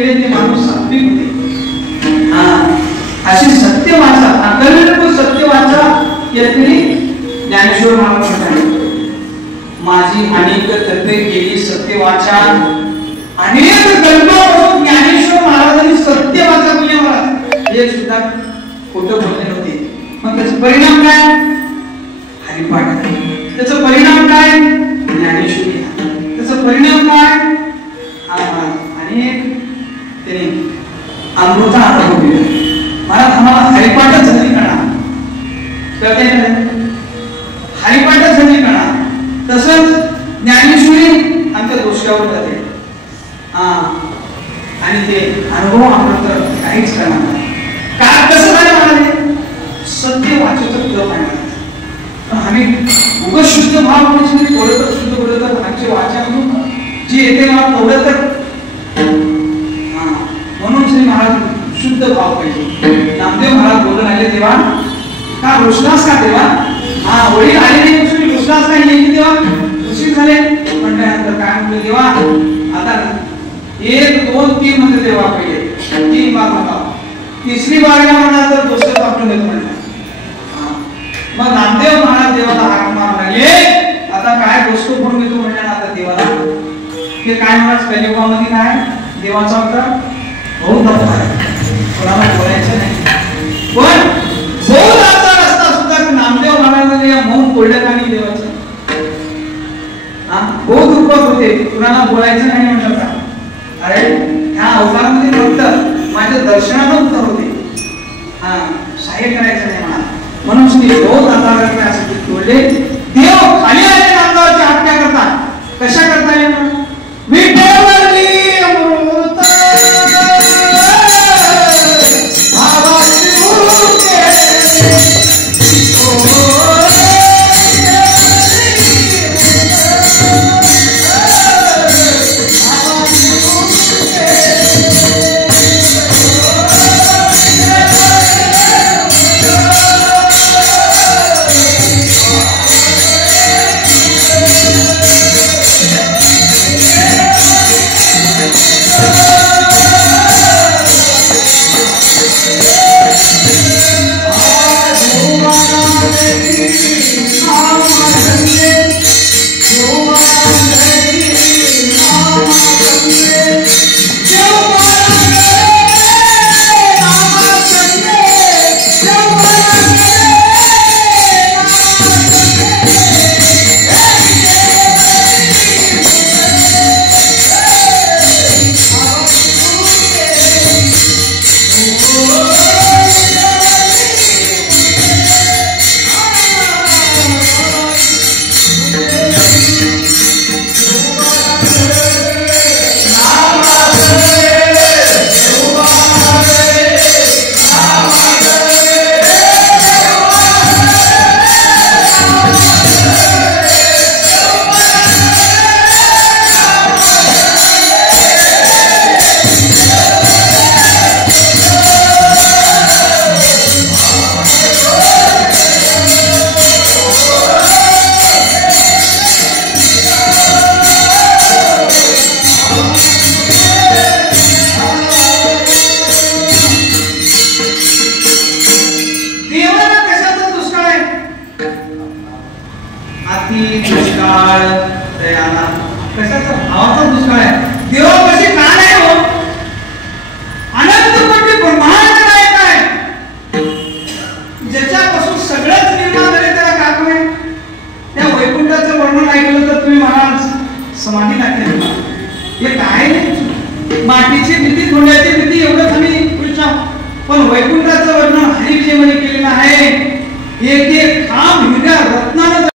केले ते माणूस सात्विक होते. अशी सत्य वाचा, अकल्प सत्य वाचा यातली ज्ञानेश्वर महाराज म्हणतात, माझी अनेक तत्वे केली सत्य वाचा. अनेक कल्प होत ज्ञानेश्वर महाराजांनी सत्य वाचा केली. महाराज हे सुद्धा खोटं बोलले नव्हते. मग त्याचा परिणाम काय? हरिपाठ. त्याचा परिणाम काय? ज्ञानेश्वरी. त्याचा परिणाम काय? अनेक त्याने अमृता अनुभव दिला. मला आम्हाला हरिपाठच झाली कळा, हरिपाठच झाली कळा. तसंच ज्ञानेश्वरी आमच्या डोक्यावर जाते. आणि ते अनुभव आपण तर काहीच करणार नाही. का कसं झालं म्हणाले? सत्य वाचेचं तुला पाहिजे. आम्ही उगाच शुद्ध भाव म्हणजे थोडं तर शुद्ध बोलत तर आमचे वाचन जे येते मला तेवढं तर म्हणून श्री महाराज शुद्ध भाव पाहिजे. नामदेव महाराज बोलून आले तेव्हा का रोषणास का तेव्हा वडील आले नाही तुम्ही रोषणास नाही येईल तेव्हा उशीर झाले म्हटल्यानंतर काय म्हणले तेव्हा आता 1 2 3 मध्ये तेव्हा पहिले 3 बार म्हणा, तिसरी बार म्हणा तर दोस्त आपण देतो म्हणतात. मग नामदेव महाराज देवाला हाक मारले, आता काय गोष्ट म्हणून घेतो म्हणतात. आता देवाला हे काय म्हणाच कलियुगामध्ये काय देवाचा होता बहुत दफा आहे, कोणाला बोलायचं नाही. पण बहुत आता रस्ता सुद्धा नामदेव महाराजांनी या मौन बोललं नाही देवाचं. बहुत रूपात होते, कुणाला बोलायचं नाही म्हणलं का? अरे ह्या अवतारामध्ये फक्त माझ्या दर्शनानं उत्तर होते, सहाय्य करायचं नाही म्हणा. म्हणून श्री बहुत आता असं बोलले. देव खाली आले नामदेवाची हत्या करतात. कशा करता येईल? विठ्ठलली अमृत मातीची भीती थोड्याची भीती एवढंच आम्ही कृष्ण. पण वैकुंठाचं वर्णन हरिविजयमध्ये केलेलं आहे. एक एक खांब हिरव्या रत्नानं